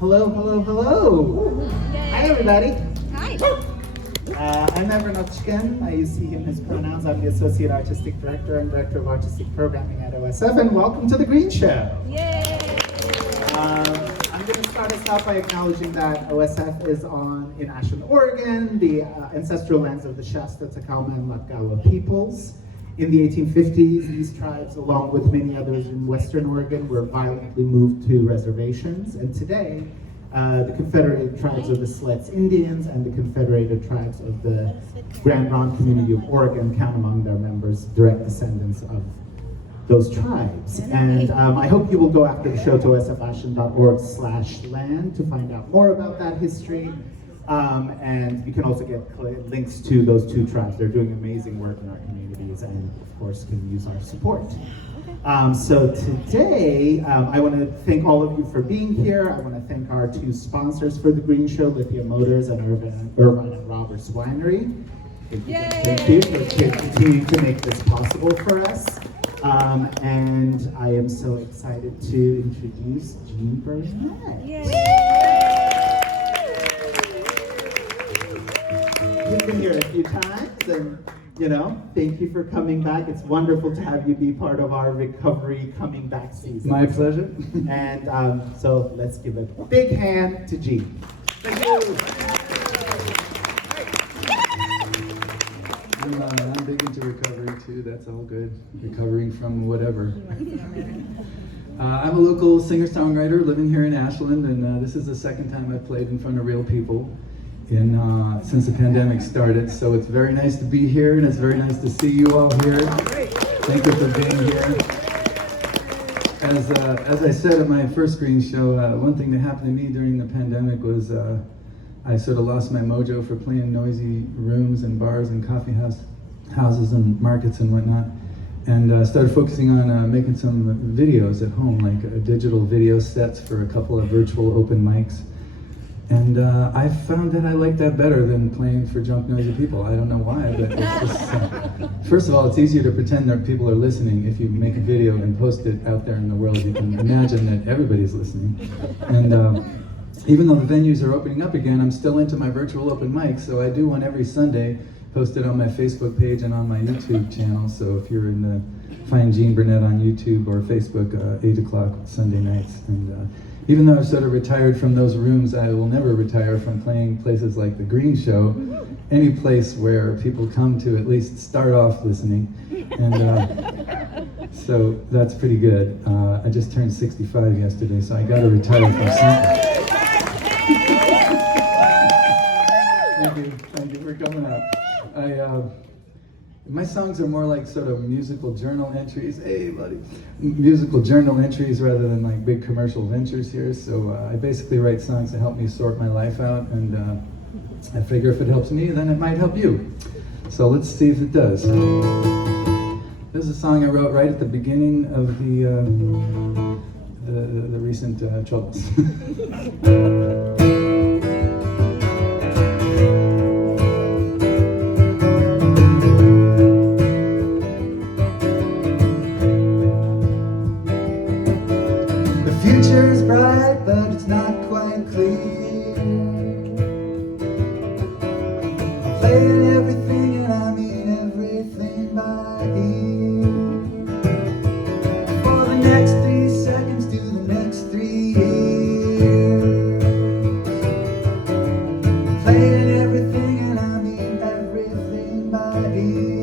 Hello, hello, hello. Hi, everybody. Hi. I'm Burnett. I use he, him, his pronouns. I'm the Associate Artistic Director and Director of Artistic Programming at OSF, and welcome to The Green Show. Yay! I'm going to start us off by acknowledging that OSF is in Ashland, Oregon, the ancestral lands of the Shasta, Tacoma, and Latgawa peoples. In the 1850s, these tribes, along with many others in Western Oregon, were violently moved to reservations. And today, the Confederated Tribes of the Siletz Indians and the Confederated Tribes of the Grand Ronde Community of Oregon count among their members direct descendants of those tribes. And I hope you will go after the show to osfashland.org/land to find out more about that history. And you can also get links to those two tribes. They're doing amazing work in our communities and, of course, can use our support. So today, I want to thank all of you for being here. I want to thank our two sponsors for The Green Show, Lithia Motors and Irvine and Roberts Winery. Thank you for continuing to make this possible for us. And I am so excited to introduce Jean Burnett. You've been here a few times, and thank you for coming back. It's wonderful to have you be part of our recovery coming back season. My pleasure. And so let's give a big hand to Jean. Thank you. I'm big into recovery too. That's all good. Recovering from whatever. I'm a local singer-songwriter living here in Ashland, and this is the second time I've played in front of real people since the pandemic started. So it's very nice to be here, and it's very nice to see you all here. Thank you for being here. As I said at my first Green Show, one thing that happened to me during the pandemic was I sort of lost my mojo for playing noisy rooms and bars and coffee houses and markets and whatnot, and started focusing on making some videos at home, like digital video sets for a couple of virtual open mics. And I found that I like that better than playing for drunk, noisy people. I don't know why, but it's just, first of all, it's easier to pretend that people are listening if you make a video and post it out there in the world. You can imagine that everybody's listening. And even though the venues are opening up again, I'm still into my virtual open mic, so I do one every Sunday, post it on my Facebook page and on my YouTube channel. So if you're find Jean Burnett on YouTube or Facebook, 8 o'clock Sunday nights. And even though I've sort of retired from those rooms, I will never retire from playing places like The Green Show, any place where people come to at least start off listening. And so that's pretty good. I just turned 65 yesterday, so I got to retire from something. Thank you for coming out. My songs are more like sort of musical journal entries. Hey, buddy. Musical journal entries rather than like big commercial ventures here. So I basically write songs to help me sort my life out, and I figure if it helps me, then it might help you. So let's see if it does. This is a song I wrote right at the beginning of the recent troubles. Future's bright, but it's not quite clear. I'm playing everything, and I mean everything by ear. For the next 3 seconds to the next 3 years. Playing everything, and I mean everything by ear.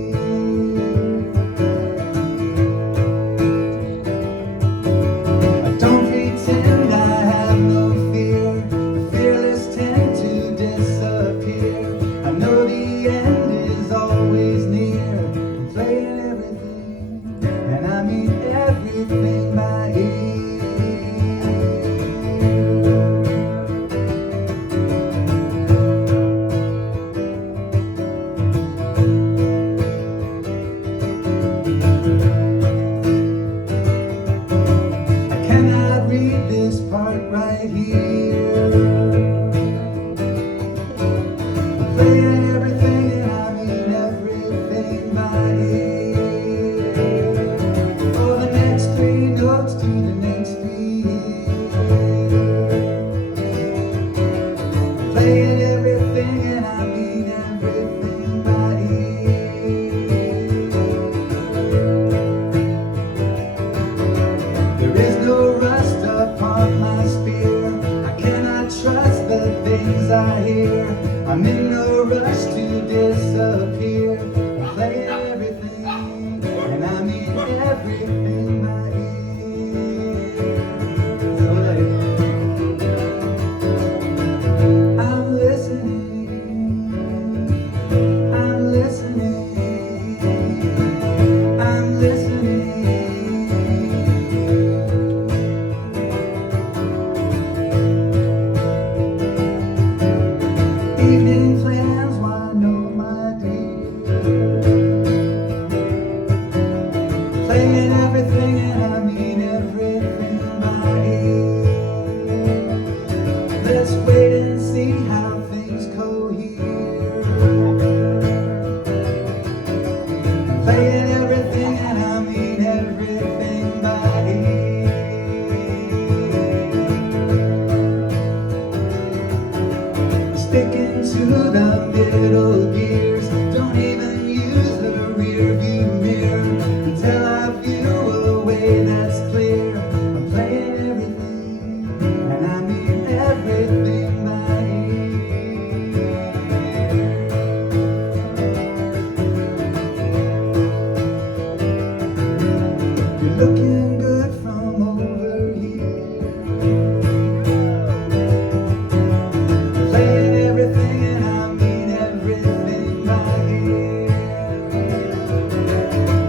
I hear. I'm in no rush to disappear. I'm playing everything, and I mean everything by ear. So I'm listening, I'm listening, I'm listening. Evening plans, why no, my dear. Playing everything, and I mean everything by ear. Let's wait and see how things cohere. Playing everything, and I mean everything by ear. Sticking to the middle gears, don't even use the rear view mirror until I view a way that's clear. I'm playing everything, and I mean everything by ear. You're looking good from over here. Playing everything, and I mean everything by ear.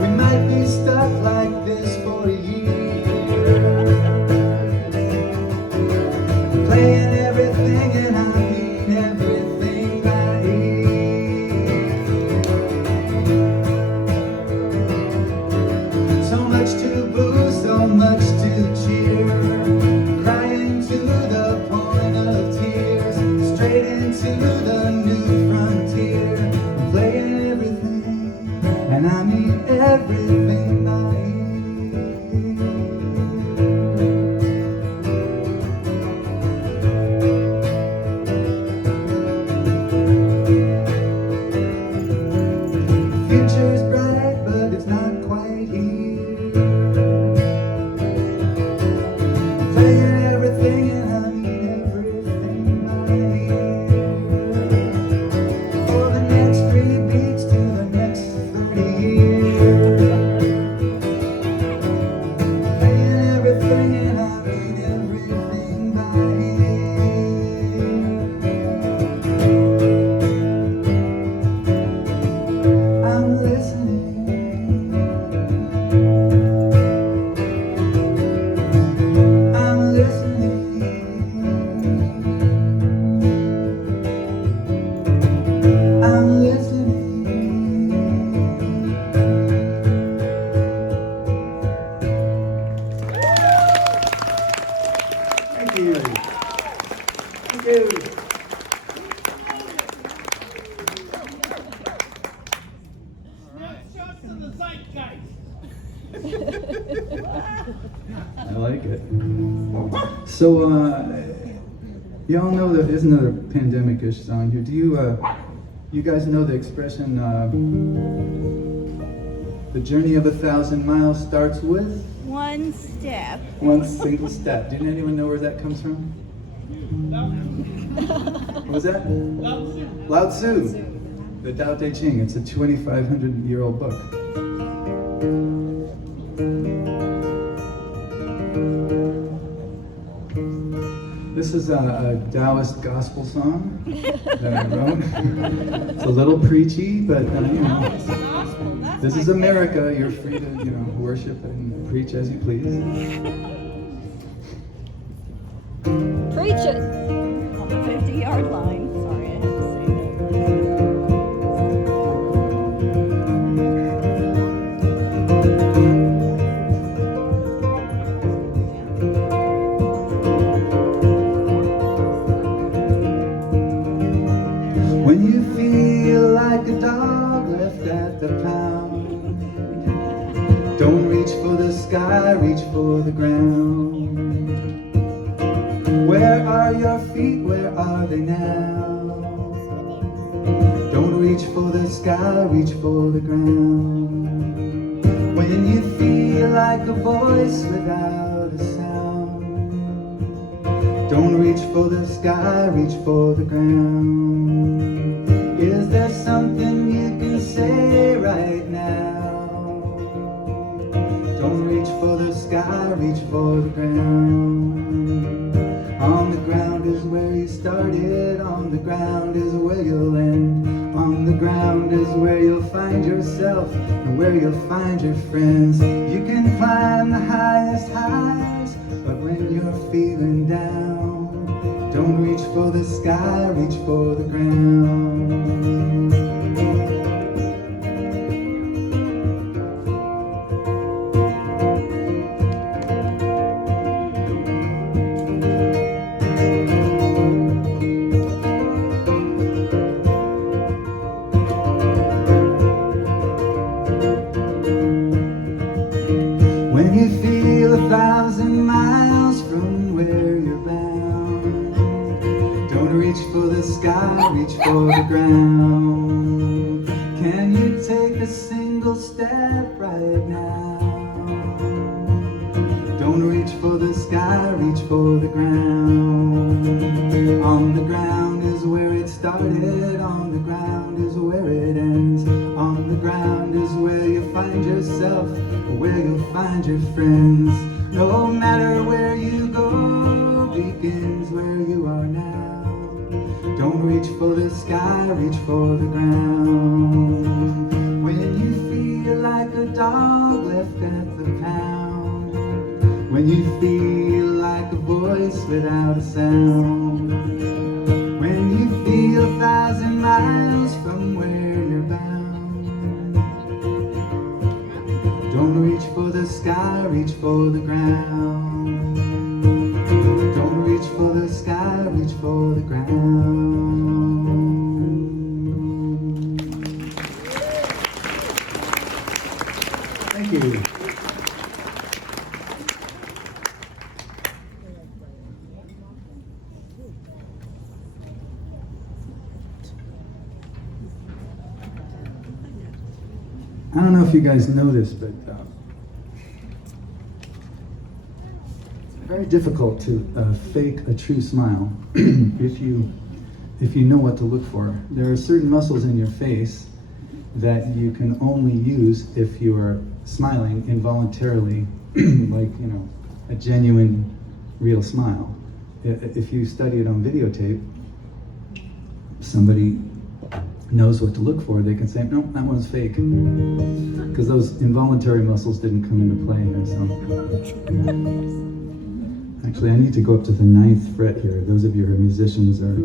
We might be stuck like this for a year. Playing everything, and I mean everything by ear. So much to boo, so much to cheer. Crying to the point of tears, straight into the new frontier. I'm playing everything, and I mean everything by ear. Future's bright, but it's not quite here. Playing everything, and I mean everything by ear. For the next 3 beats to the next 30 years. Playing everything, and I mean everything by ear. I'm listening, I'm listening, I'm listening. Thank you. Thank you. I like it. So, y'all know that there's another pandemic-ish song here. Do you guys know the expression, the journey of 1,000 miles starts with One step. one single step? Did anyone know where that comes from? What was that? Lao Tzu. The Tao Te Ching. It's a 2,500-year-old book. This is a Taoist gospel song that I wrote. It's a little preachy, but you know, this is America. You're free to, you know, worship and preach as you please. Preach it on the 50-yard line. Sorry, I had to say that. When you feel like a dog left at the pound, don't reach for the sky, reach for the ground. Where are your feet, where are they now? Don't reach for the sky, reach for the ground. When you feel like a voice without a sound, Don't reach for the sky, reach for the ground. Is there something you can say right now? Don't reach for the sky, reach for the ground. On the ground is where you started, on the ground is where you'll end. On the ground is where you'll find yourself and where you'll find your friends. You can climb the highest highs, but when you're feeling down, don't reach for the sky, reach for the ground. When you feel 1,000 miles from where you're bound, don't reach for the sky, reach for the ground. Can you take a single step right now? Don't reach for the sky, reach for the ground. On the ground is where it started, on the ground is where it ends. On the ground is where you find yourself, where you'll find your friends. No matter where you go, begins where you are now. Don't reach for the sky, reach for the ground. When you feel like a dog left at the pound, when you feel like a voice without a sound, when you feel 1,000 miles from where you're bound, don't reach for the sky, reach for the ground. Don't reach for the sky, reach for the ground. Thank you. I don't know if you guys know this, but it's very difficult to fake a true smile if you know what to look for. There are certain muscles in your face that you can only use if you are smiling involuntarily, like, you know, a genuine, real smile. If you study it on videotape, somebody knows what to look for. They can say, no, that one's fake, because those involuntary muscles didn't come into play here. So actually, I need to go up to the 9th fret here. Those of you who are musicians are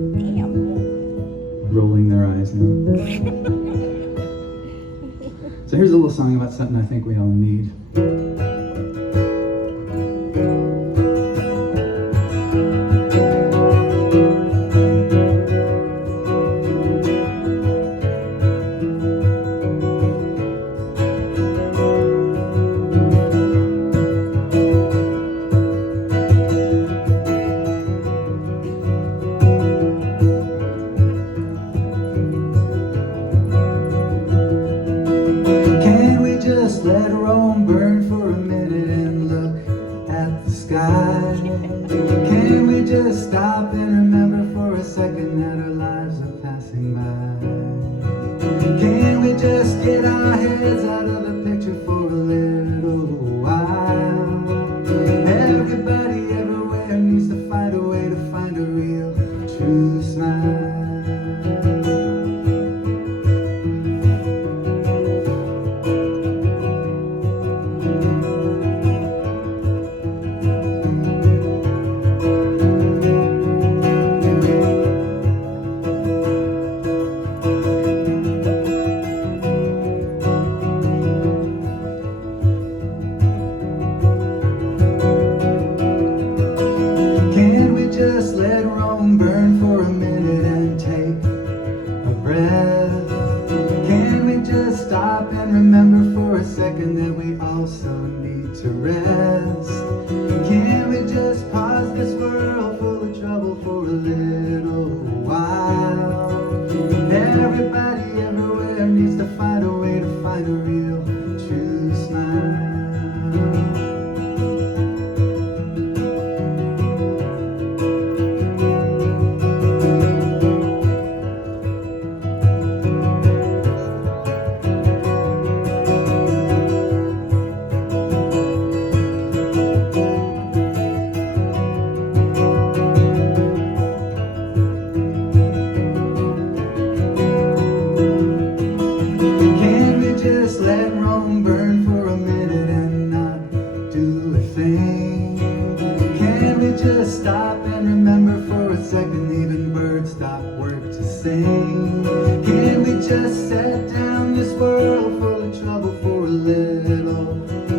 rolling their eyes now. So here's a little song about something I think we all need. Just let Rome burn for a minute and look at the sky. Can we just stop and remember for a second that our lives are passing by? Can we just get our heads out of the picture for a little while? Everybody everywhere needs to find a way to find a real true smile. second even birds stop work to sing? Can we just set down this world full of trouble for a little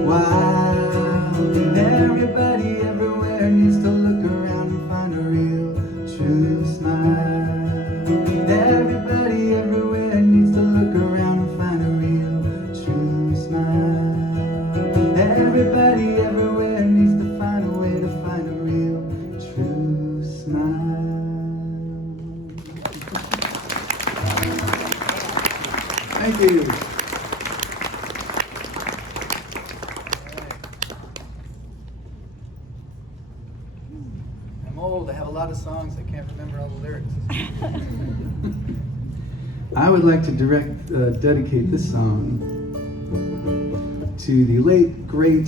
while? And everybody everywhere needs to look around and find a real true smile. Everybody everywhere needs to look around and find a real true smile. Everybody everywhere needs to find a way to find a real true smile. Thank you. I'm old. I have a lot of songs. I can't remember all the lyrics. I would like to dedicate this song to the late, great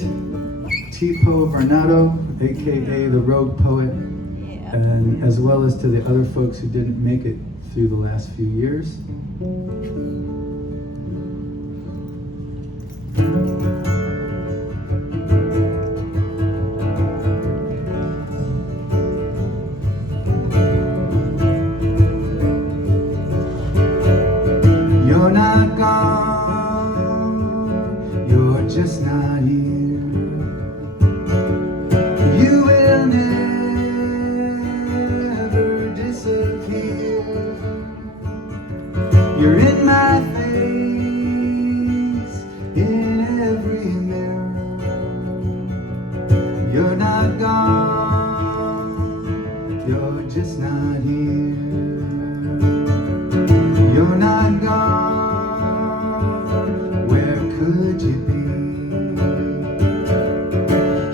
Tipo Burnett, aka the Rogue Poet, and as well as to the other folks who didn't make it through the last few years. You're not gone, you're just not here. You will never disappear. You're in my face, in every mirror. You're not gone, you're just not here. You're not gone, where could you be?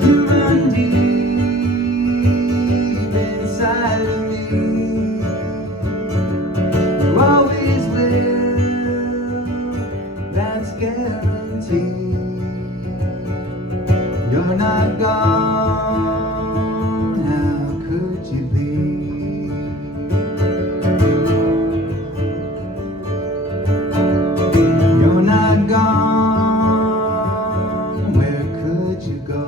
You run deep inside of me. You always will, that's guaranteed. You're not gone, how could you be? You're not gone, where could you go?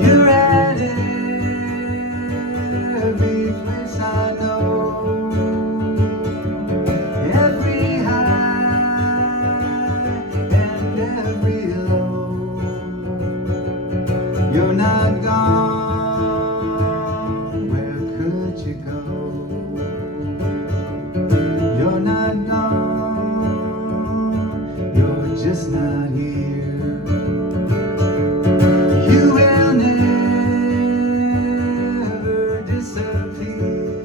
You're at every place I know, every high and every low. You're not gone, where could you go? You're not gone, you're just not here. You will never disappear.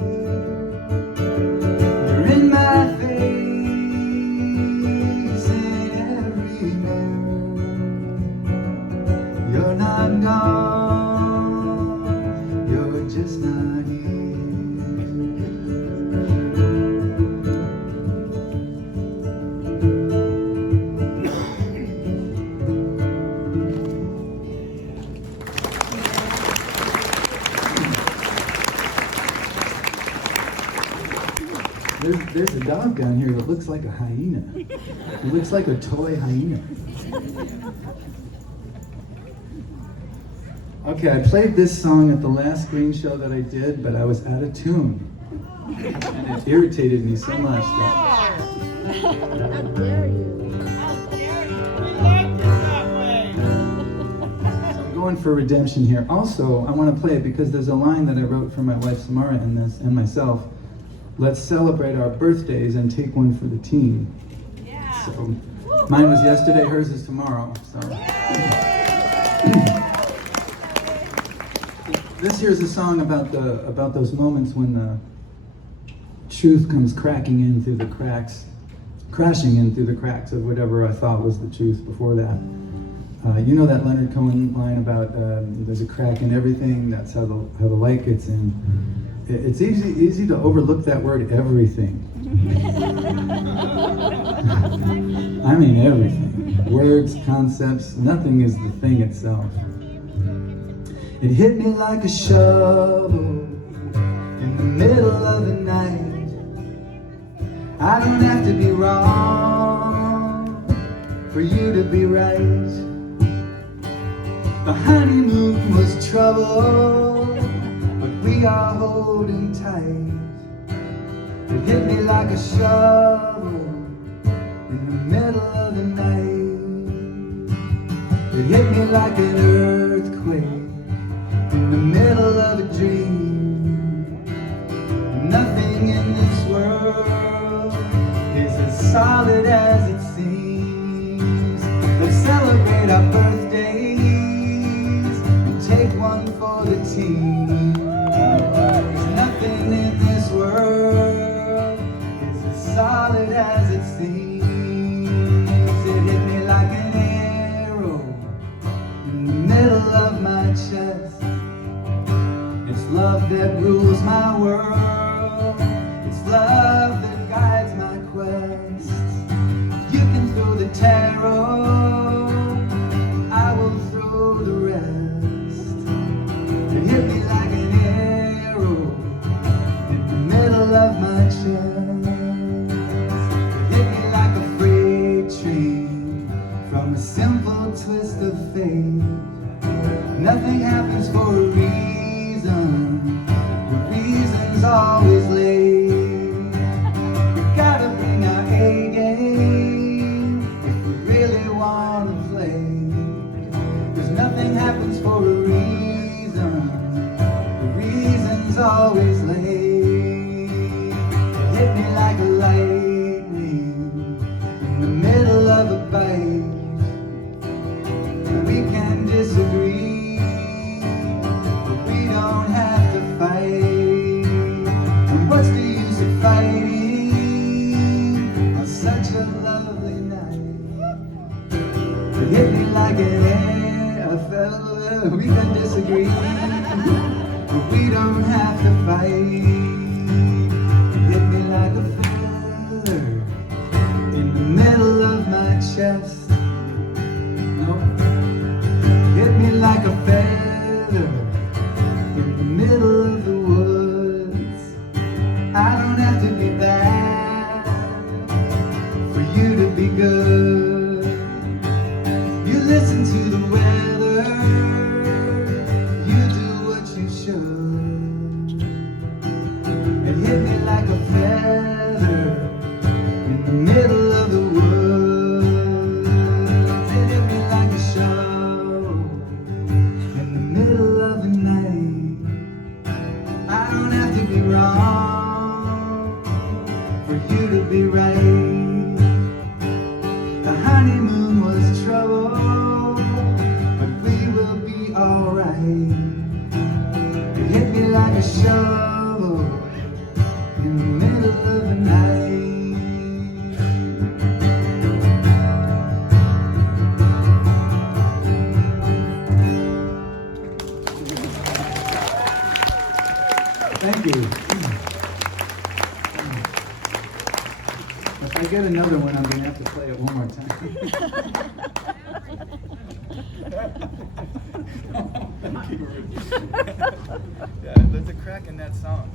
You're in my face, in every mirror. You're not gone, you're just not here. There's a dog down here that looks like a hyena. It looks like a toy hyena. Okay, I played this song at the last screen show that I did, but I was out of tune. And it irritated me so much. How dare you? So I'm going for redemption here. Also, I want to play it because there's a line that I wrote for my wife Samarra in this, and myself. Let's celebrate our birthdays and take one for the team. Yeah. So mine was yesterday, hers is tomorrow. So this here's a song about those moments when the truth comes crashing in through the cracks of whatever I thought was the truth before that. You know that Leonard Cohen line about there's a crack in everything. That's how the light gets in. It's easy to overlook that word, everything. I mean everything. Words, concepts, nothing is the thing itself. It hit me like a shovel in the middle of the night. I don't have to be wrong for you to be right. The honeymoon was trouble, but we are holding tight. It hit me like a shovel in the middle of the night. It hit me like an earthquake in the middle of a dream. Nothing in this world is as solid as it seems. Let's celebrate our birthdays and take one for the team. There's nothing in this world is as solid as it seems. It hit me like an arrow in the middle of my chest. It's love that rules my world. It's love that guides my quest. You can throw the tarot, I will throw the rest. It hit me like an arrow in the middle of my chest. It hit me like a freight train from a simple twist of fate. Nothing happens for a reason. The reason's always late. We gotta bring our A game if we really wanna play. 'Cause nothing happens for a reason. The reason's always late. It hit me like a lightning in the middle of a bite. We can disagree, but we don't have to fight. And what's the use of fighting on such a lovely night? It hit me like an arrow. We can disagree, but we don't have to fight. It hit me like a feather in the middle of my chest. Nope. Hit me like a feather in the middle of the woods. I don't have to be bad for you to be good. You listen to the weather, you do what you should. It hit me like a feather in the middle of the woods. It hit me like a shovel in the middle of the night. I don't have to be wrong for you to be right. The honeymoon was trouble, but we will be alright. It hit me like a shovel in the middle of the night. Thank you. If I get another one, I'm going to have to play it one more time. Yeah, there's a crack in that song.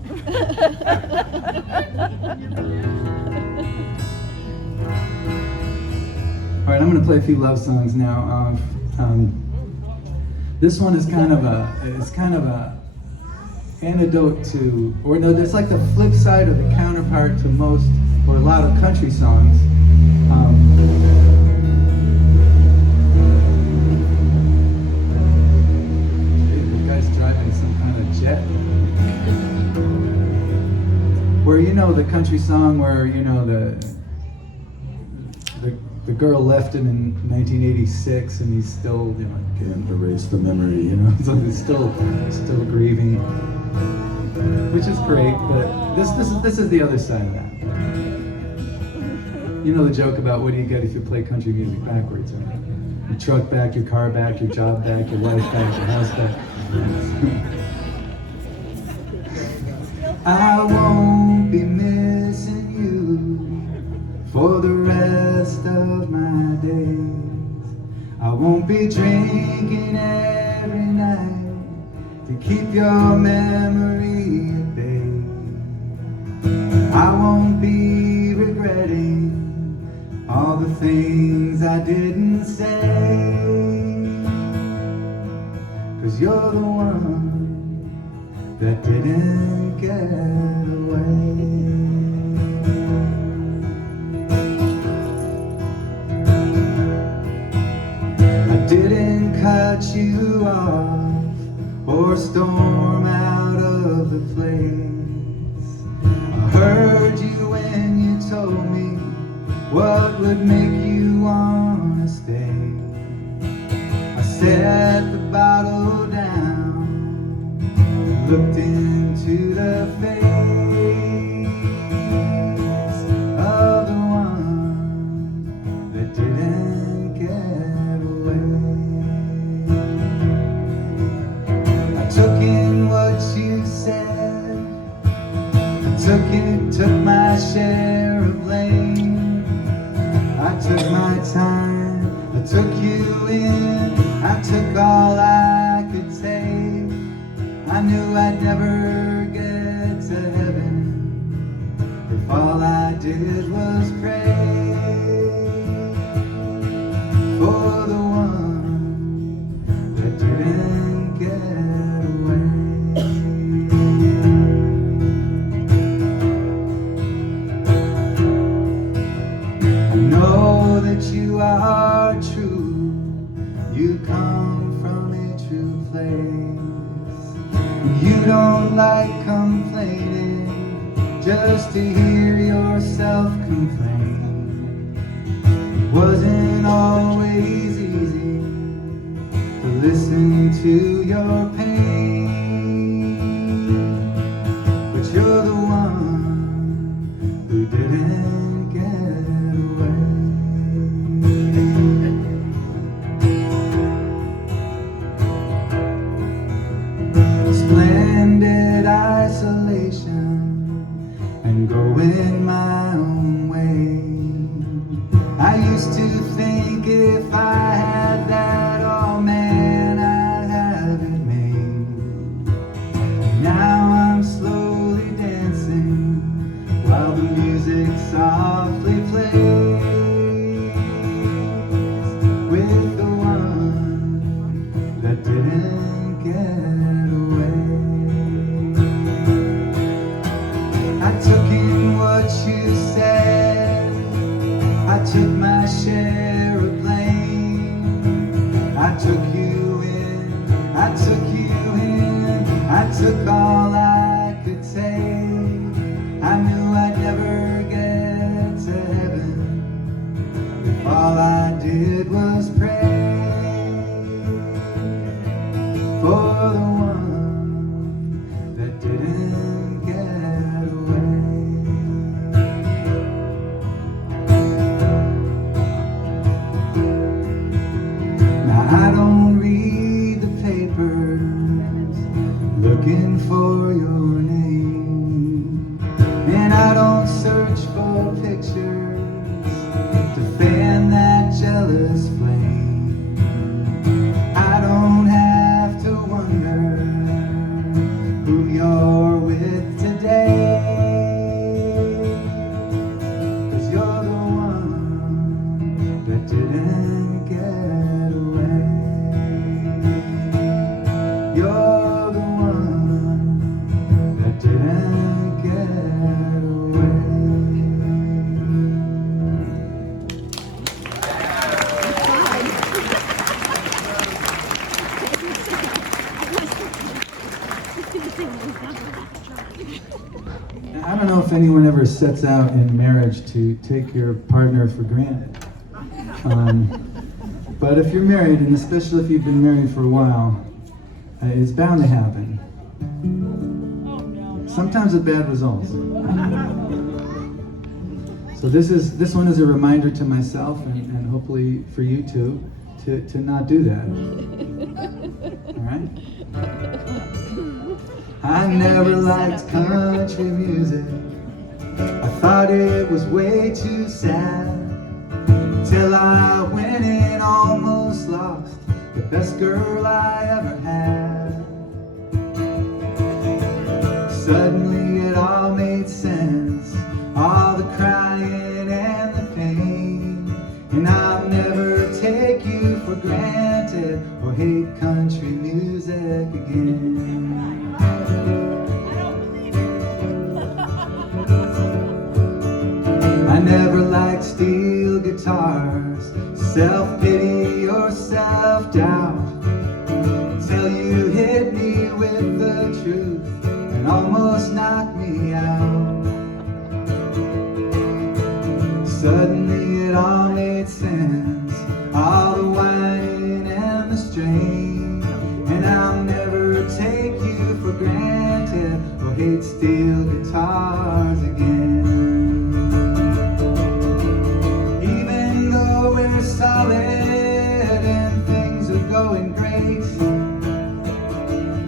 All right, I'm going to play a few love songs now. This one is kind of a antidote to, or no, it's like the flip side or the counterpart to most, or a lot of country songs. The guy's driving some kind of jet. Where, you know, the country song where, you know, the girl left him in 1986 and he's still, you know, can't erase the memory, you know, so he's still grieving, which is great, but this is the other side of that. You know the joke about what do you get if you play country music backwards, right? Your truck back, your car back, your job back, your life back, your house back. I won't be missing you for the rest of my days. I won't be drinking every night to keep your memory at bay. I won't be regretting all the things I didn't say, 'cause you're the one that didn't get away. I didn't cut you off or storm out of the place. I heard you when you told me what would make you wanna stay. I set the bottle down, looked into the face of the one that didn't get away. I took in what you said, took my share of blame. I took my time, I took you in, I took all I could take. I knew I'd never get to heaven if all I did was pray for the one that didn't get away. I know that you are true, you come from a true place. You don't like complaining just to hear yourself complain. It wasn't always easy to listen to your pain, but you're the one who didn't get away. Splendid isolation and going my own way. I used to think if I had that, oh man, I'd have it made. Now I'm slowly dancing while the music softly plays with the one that didn't get away. I took in what you said, I took my share of blame. I took you in, I took you in, I took all I could take. I knew I'd never get to heaven if all I did was pray for the one that didn't get away. Now I don't read the papers looking for your name, and I don't search for pictures to fan that jealous flame. I don't have to wonder who you're with today, 'cause you're the one that didn't get away. You're the one that didn't get away. I don't know if anyone ever sets out in marriage to take your partner for granted. But if you're married, and especially if you've been married for a while, it's bound to happen. Sometimes with bad results. So this one is a reminder to myself, and hopefully for you too, to not do that. All right? I never liked country music. I thought it was way too sad, till I went and almost lost the best girl I ever had. Suddenly it all made sense, all the crying and the pain, and I'll never take you for granted or hate country music again. like steel guitars, self-pity or self-doubt, till you hit me with the truth and almost knocked me out. Suddenly it all made sense, all the whining and the strain, and I'll never take you for granted or hate steel guitars again. Even though we're solid and things are going great,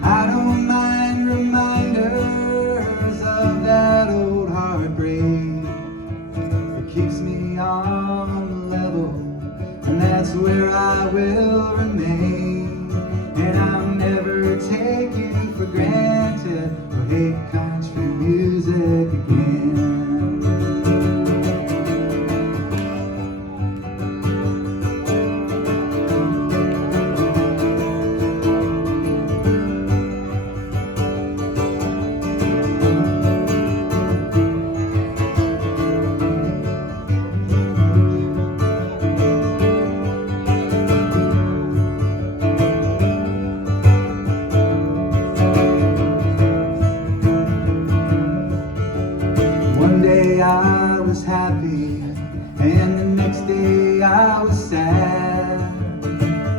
I don't mind reminders of that old heartbreak. It keeps me on the level, and that's where I will remain. And I'll never take you for granted or hate country music again. One day I was happy, and the next day I was sad.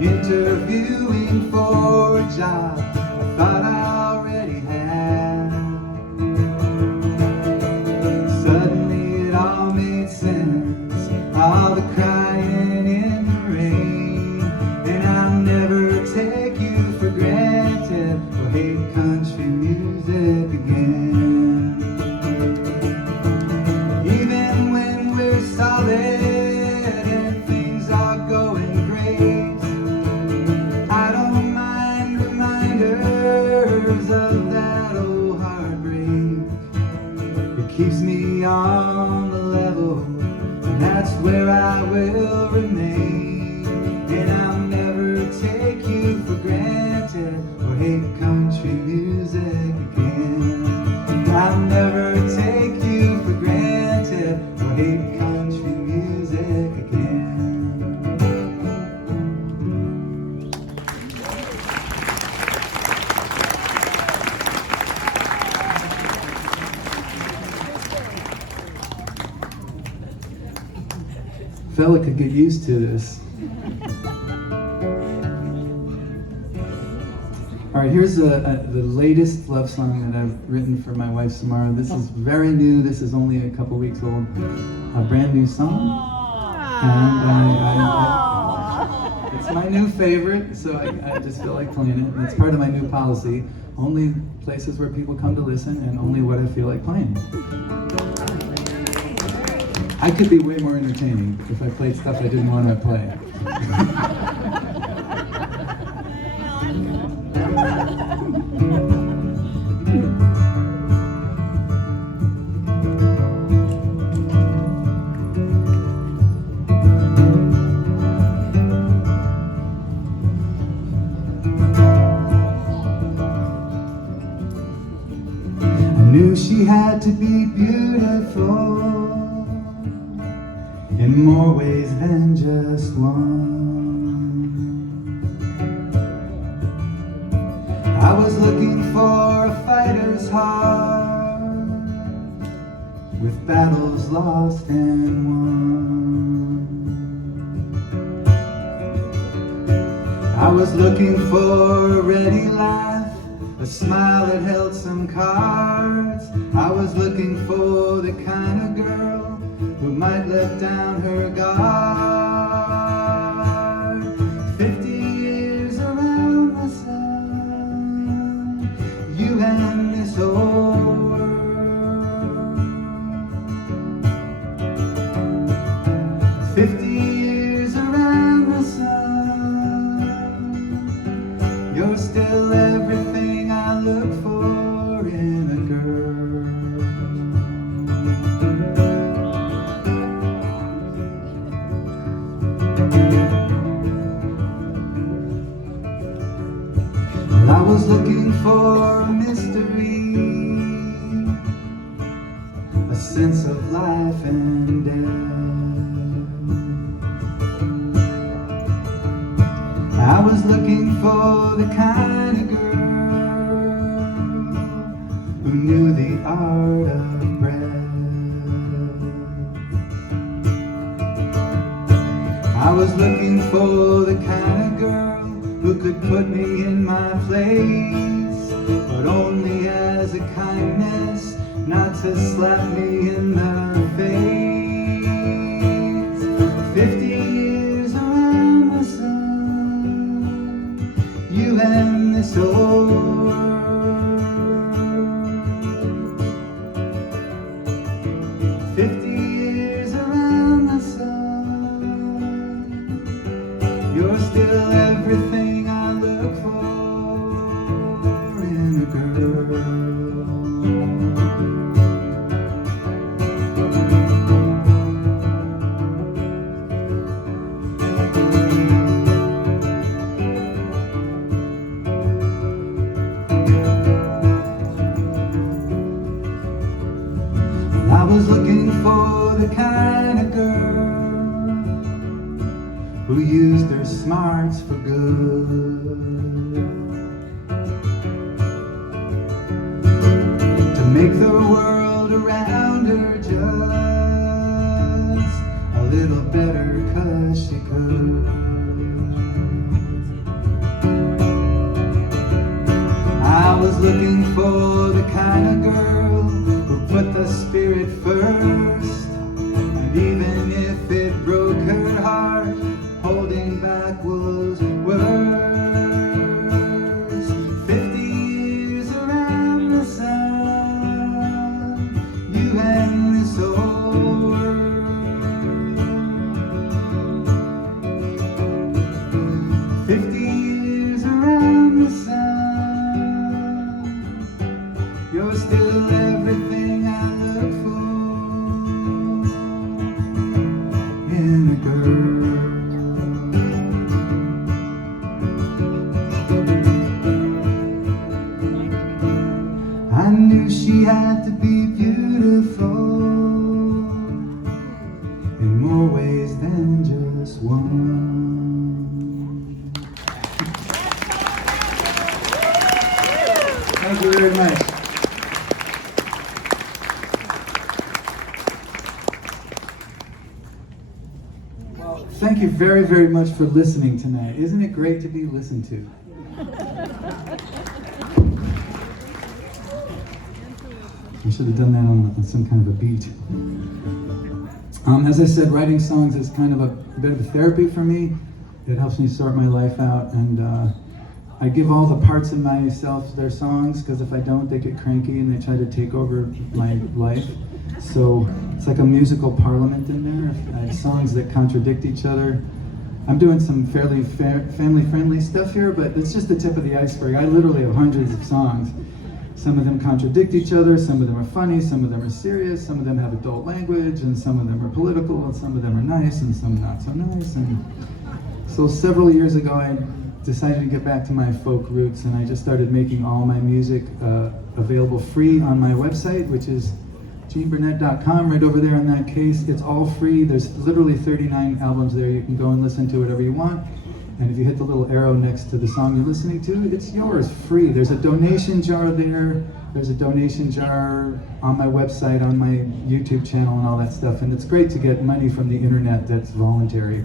Interviewing for a job I thought I already had. Suddenly it all made sense, all the crying in the rain. And I'll never take you for granted or hate country music again. Solid and things are going great, I don't mind reminders of that old heartbreak. It keeps me on the level, and that's where I will remain. And I'll never take you for granted or hate country music again. I'll never take you for granted or hate country music again. Fella could get used to this. All right, here's the latest love song that I've written for my wife Samarra. This is very new. This is only a couple weeks old. A brand new song. And it's my new favorite, so I just feel like playing it. And it's part of my new policy. Only places where people come to listen and only what I feel like playing. I could be way more entertaining if I played stuff I didn't want to play. I knew she had to be beautiful in more ways than just one. I was looking for a fighter's heart with battles lost and won. I was looking for a ready laugh, a smile that held some cards. I was looking for the kind of girl who might let down her guard. 50 years around the sun, you and this whole world. 50 years around the sun, you're still everything I look for in a girl. Well, I was looking for a mystery, a sense of life and death. the kind of girl who knew the art of breath. I was looking for the kind of girl who could put me in my place, but only as a kindness, not to slap me in the face. 50 years around the sun, you and this old world. 50 years around the sun, you're still everything I look for in a girl. I was looking for the kind of girl who used her smarts for good, to make the world around her just a little better 'cause she could. I was looking for the kind of girl who put the spirit first, and even if it broke her heart, holding back was worse. 50 years around the sun, you and this old world. 50 years around the sun, you're still everything I look for in a girl. I knew she had to be beautiful in more ways than just one. Thank you very much. Well, thank you very, very much for listening tonight. Isn't it great to be listened to? I should have done that on some kind of a beat. As I said, writing songs is kind of a bit of a therapy for me. It helps me sort my life out, and I give all the parts of myself their songs, because if I don't, they get cranky and they try to take over my life. So it's like a musical parliament in there. I have songs that contradict each other. I'm doing some fairly family-friendly stuff here, but it's just the tip of the iceberg. I literally have hundreds of songs. Some of them contradict each other, some of them are funny, some of them are serious, some of them have adult language, and some of them are political, and some of them are nice, and some not so nice. And so several years ago, I decided to get back to my folk roots, and I just started making all my music available free on my website, which is GeneBurnett.com. Right over there in that case, it's all free. There's literally 39 albums there. You can go and listen to whatever you want. And if you hit the little arrow next to the song you're listening to, it's yours, free. There's a donation jar there. There's a donation jar on my website, on my YouTube channel, and all that stuff. And it's great to get money from the internet that's voluntary.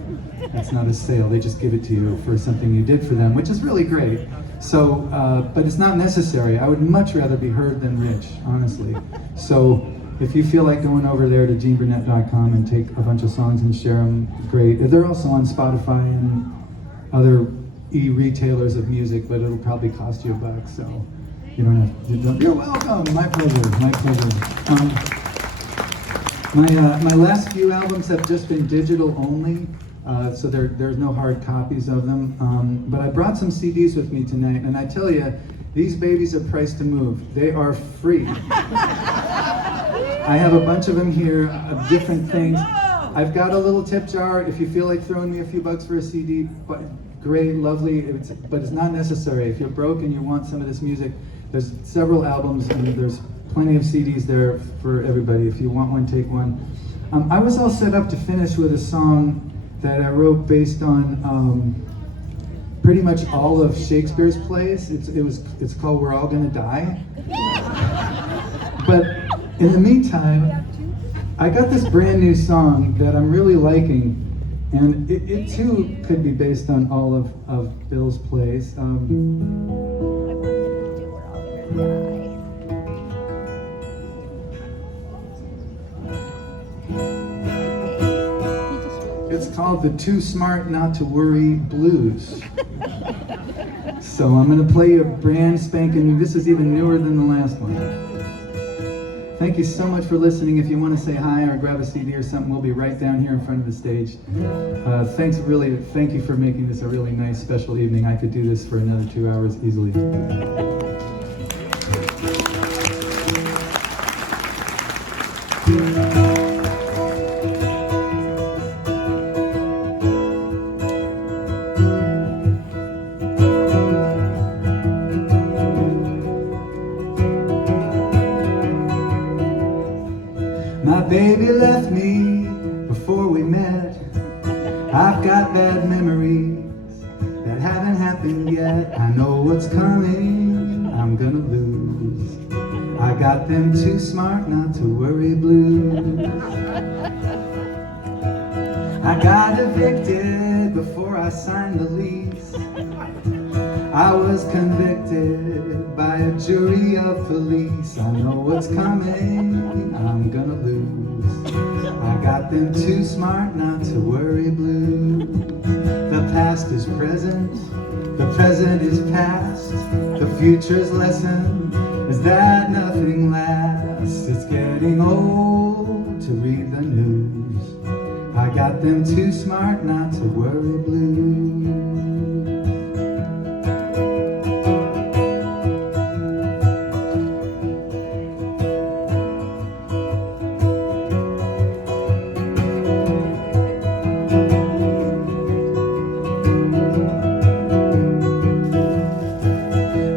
That's not a sale. They just give it to you for something you did for them, which is really great. So, but it's not necessary. I would much rather be heard than rich, honestly. So if you feel like going over there to GeneBurnett.com and take a bunch of songs and share them, great. They're also on Spotify and other e-retailers of music, but it'll probably cost you $1, so you don't have to. You're welcome. My pleasure. My pleasure. My last few albums have just been digital only, so there's no hard copies of them. But I brought some CDs with me tonight, and I tell you, these babies are priced to move. They are free. I have a bunch of them here of different things. I've got a little tip jar if you feel like throwing me a few bucks for a CD. But great, lovely, but it's not necessary. If you're broke and you want some of this music, there's several albums and there's plenty of CDs there for everybody. If you want one, take one. I was all set up to finish with a song that I wrote based on pretty much all of Shakespeare's plays. It's called We're All Gonna Die. But in the meantime, I got this brand new song that I'm really liking, and it too could be based on all of Bill's plays. I wanted to do We're All Gonna Die. It's called the Too Smart Not to Worry Blues. So I'm gonna play you a brand spanking, this is even newer than the last one. Thank you so much for listening. If you want to say hi or grab a CD or something, we'll be right down here in front of the stage. Thank you for making this a really nice special evening. I could do this for another 2 hours easily. My baby left me before we met. I've got bad memories that haven't happened yet. I know what's coming, I'm gonna lose. I got them too smart not to worry blues. I got evicted before I signed the lease. I was convicted by a jury of police. I know what's coming, I'm gonna lose. I got them too smart not to worry blues. The past is present, the present is past. The future's lesson is that nothing lasts. It's getting old to read the news. I got them too smart not to worry blues.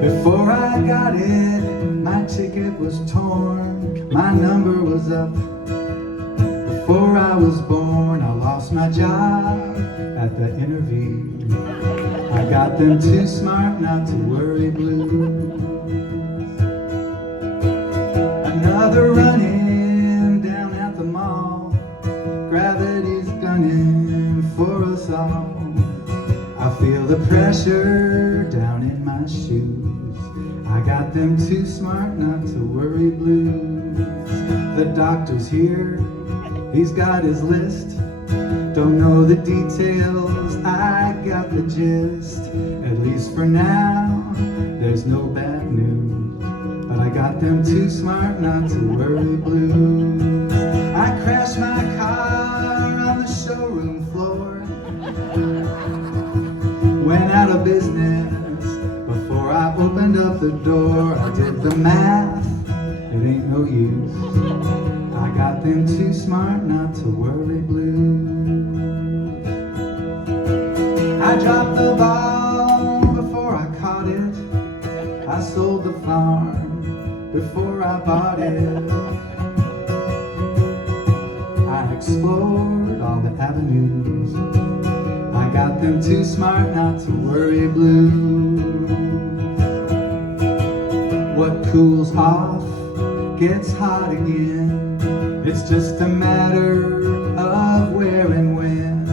Before I got it, my ticket was torn, my number was up. Before I was born, I lost my job at the interview. I got them too smart not to worry blues. Another run-in down at the mall. Gravity's gunning for us all. I feel the pressure down in my shoes. I got them too smart not to worry blues. The doctor's here, he's got his list. Don't know the details, I got the gist. At least for now, there's no bad news. But I got them too smart not to worry blues. I crashed my car on the showroom floor. Went out of business before I opened up the door. I did the math, it ain't no use. I got them too smart not to worry blues. I dropped the ball before I caught it. I sold the farm before I bought it. I explored all the avenues. I got them too smart not to worry blues. What cools off gets hot again. It's just a matter of where and when.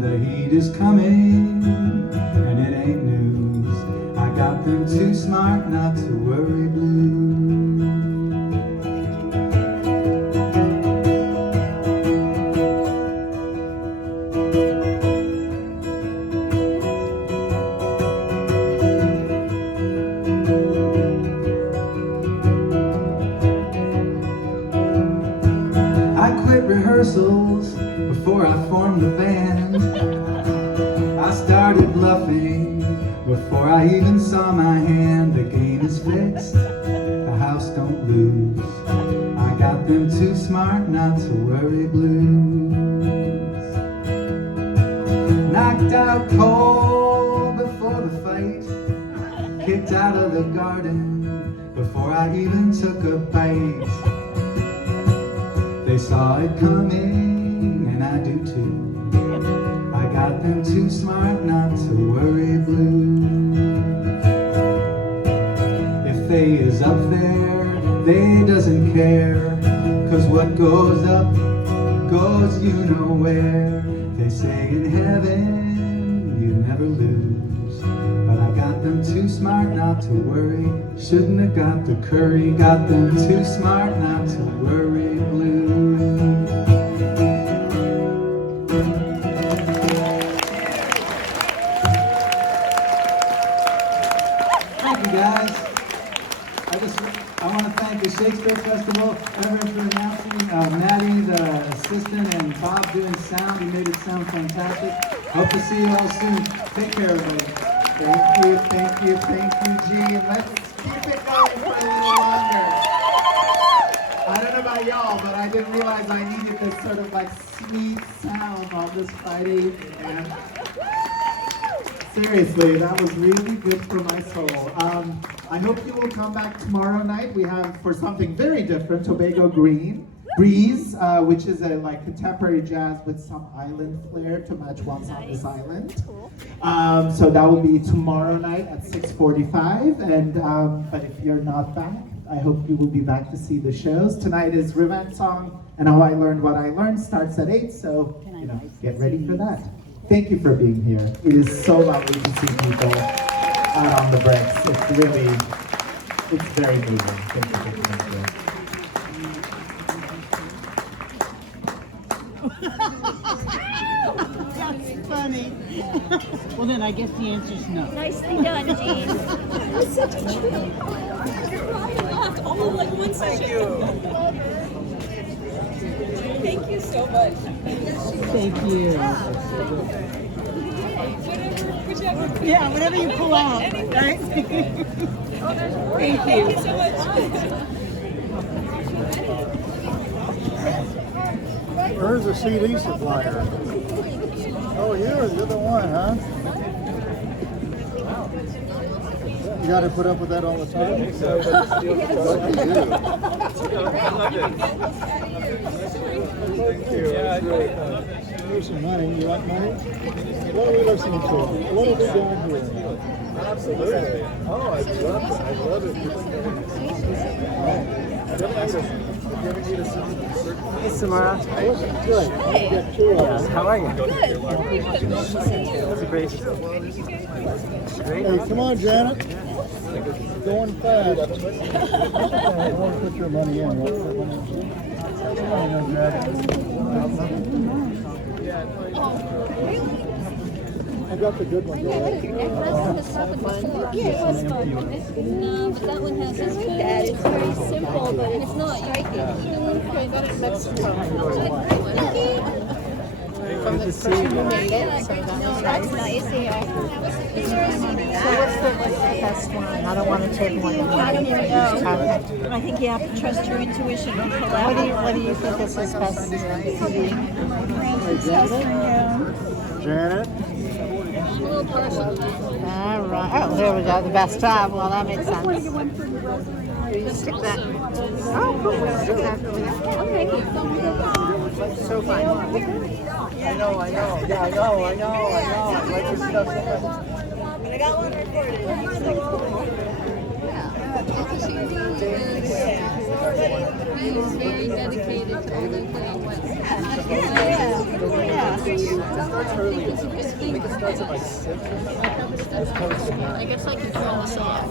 The heat is coming and it ain't news. I got them too smart not to worry blues. I quit rehearsals before I formed the band. I started bluffing before I even saw my hand. The game is fixed, the house don't lose. I got them too smart not to worry blues. Knocked out cold before the fight. Kicked out of the garden before I even took a bite. They saw it coming, and I do too. I got them too smart not to worry blue. If they is up there, they doesn't care, 'cause what goes up goes you know where. They say in heaven you never lose, but I got them too smart not to worry. Shouldn't have got the curry, got them too smart not to worry blue. Thank you guys. I want to thank the Shakespeare Festival, Everett for announcing, Maddie, the assistant, and Bob doing sound. He made it sound fantastic. Hope to see you all soon. Take care, everybody. Thank you, G. Let's keep it going for a little longer. I don't know about y'all, but I didn't realize I needed this sort of like sweet sound on this Friday evening, man. Seriously, that was really good for my soul. I hope you will come back tomorrow night. We have, for something very different, Tobago Breeze, which is a like contemporary jazz with some island flair to match what's on this island. So that will be tomorrow night at 6:45. And but if you're not back, I hope you will be back to see the shows. Tonight is Revenge Song and How I Learned What I Learned starts at 8. So get ready for that. Thank you for being here. It is so lovely to see people out on the bricks. It's very moving. Thank you for being here. That's funny. Well, then I guess the answer's no. Nicely done, Jean. That was such a treat. I laughed all of like 1 second. Thank you so much. Thank you. Yeah, whatever you pull out, right? Thank you. Thank you so much. Where's the CD supplier? Oh, you're the one, huh? You got to put up with that all the time? Thank you. Here's some money. You like money? What are we listening to? What have we got here? Absolutely. Oh, I love it. I love it. Hey, Samarra. Good. Hey. How are you? Good. Very good. That's great. Great. Hey, come on, Janet. Going fast. I want to put your money in. I got the good one. Yeah, it was fun. No, but that one has this dad. It's very simple, but it's not striking. I got it in Mexico. Good to see you. No, that's nice. So what's the best one? I don't want to take one. I don't even know. I think you have to trust your intuition and pull out. What do you think is his best? Janet? All right. Oh, there we go. The best job. Well, that makes sense. Stick that. Oh, cool. Stick that over there. So fun. I know. Yeah, I know. I like your stuff so much. I got one recorded. He was very dedicated to only playing what. It starts at like 6. I guess I could turn this off.